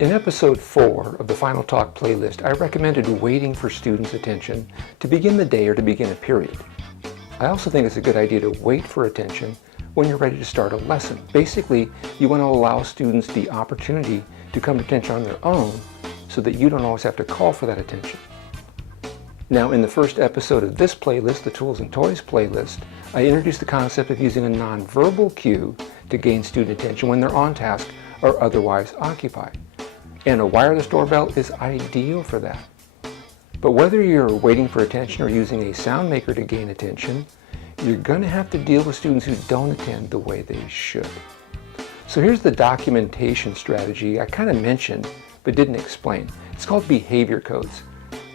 In episode 4 of the Final Talk playlist, I recommended waiting for students' attention to begin the day or to begin a period. I also think it's a good idea to wait for attention when you're ready to start a lesson. Basically, you want to allow students the opportunity to come to attention on their own so that you don't always have to call for that attention. Now, in the first episode of this playlist, the Tools and Toys playlist, I introduced the concept of using a nonverbal cue to gain student attention when they're on task or otherwise occupied. And a wireless doorbell is ideal for that. But whether you're waiting for attention or using a sound maker to gain attention, you're going to have to deal with students who don't attend the way they should. So here's the documentation strategy I kind of mentioned but didn't explain. It's called behavior codes.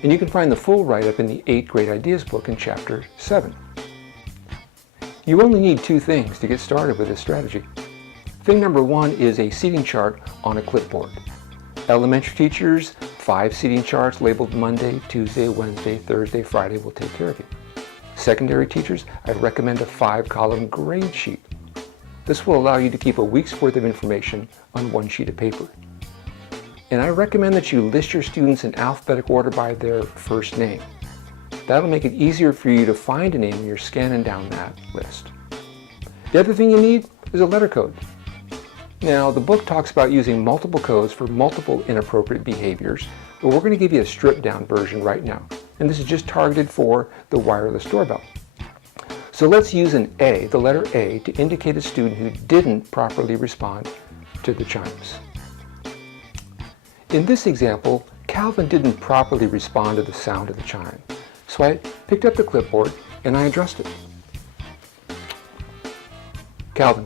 And you can find the full write-up in the 8 Great Ideas book in Chapter 7. You only need 2 things to get started with this strategy. Thing number 1 is a seating chart on a clipboard. Elementary teachers, 5 seating charts labeled Monday, Tuesday, Wednesday, Thursday, Friday will take care of you. Secondary teachers, I'd recommend a 5-column grade sheet. This will allow you to keep a week's worth of information on one sheet of paper. And I recommend that you list your students in alphabetical order by their first name. That'll make it easier for you to find a name when you're scanning down that list. The other thing you need is a letter code. Now, the book talks about using multiple codes for multiple inappropriate behaviors, but we're going to give you a stripped-down version right now. And this is just targeted for the wireless doorbell. So let's use an A, the letter A, to indicate a student who didn't properly respond to the chimes. In this example, Calvin didn't properly respond to the sound of the chime. So I picked up the clipboard and I addressed it. Calvin,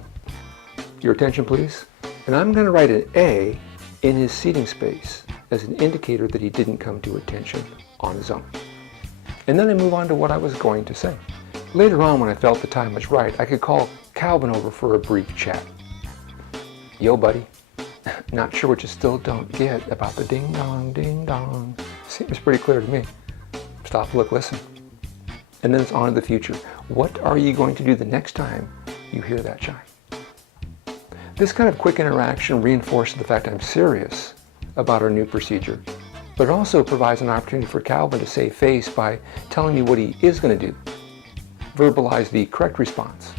your attention please. And I'm going to write an A in his seating space as an indicator that he didn't come to attention on his own. And then I move on to what I was going to say. Later on, when I felt the time was right, I could call Calvin over for a brief chat. Yo, buddy. Not sure what you still don't get about the ding-dong, ding-dong. Seems pretty clear to me. Stop, look, listen. And then it's on to the future. What are you going to do the next time you hear that chime? This kind of quick interaction reinforces the fact I'm serious about our new procedure, but it also provides an opportunity for Calvin to save face by telling me what he is going to do. Verbalize the correct response.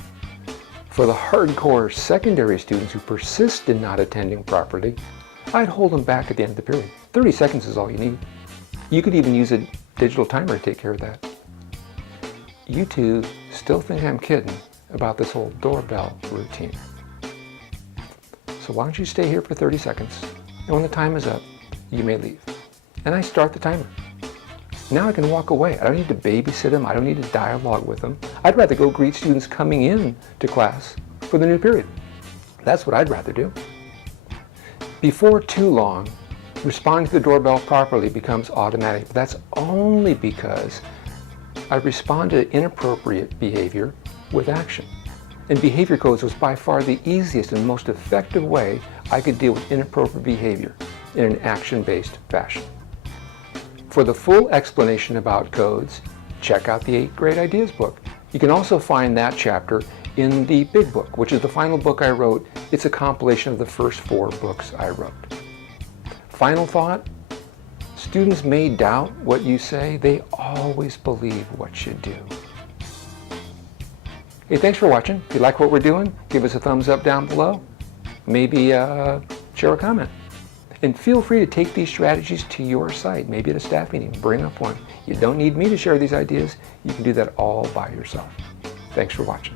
For the hardcore secondary students who persist in not attending properly, I'd hold them back at the end of the period. 30 seconds is all you need. You could even use a digital timer to take care of that. You two still think I'm kidding about this whole doorbell routine. So why don't you stay here for 30 seconds, and when the time is up, you may leave. And I start the timer. Now I can walk away. I don't need to babysit them. I don't need to dialogue with them. I'd rather go greet students coming in to class for the new period. That's what I'd rather do. Before too long, responding to the doorbell properly becomes automatic. But that's only because I respond to inappropriate behavior with action. And behavior codes was by far the easiest and most effective way I could deal with inappropriate behavior in an action-based fashion. For the full explanation about codes, check out the 8 Great Ideas book. You can also find that chapter in the big book, which is the final book I wrote. It's a compilation of the first 4 books I wrote. Final thought, students may doubt what you say, they always believe what you do. Hey, thanks for watching. If you like what we're doing, give us a thumbs up down below. Maybe share a comment. And feel free to take these strategies to your site, maybe at a staff meeting, bring up one. You don't need me to share these ideas. You can do that all by yourself. Thanks for watching.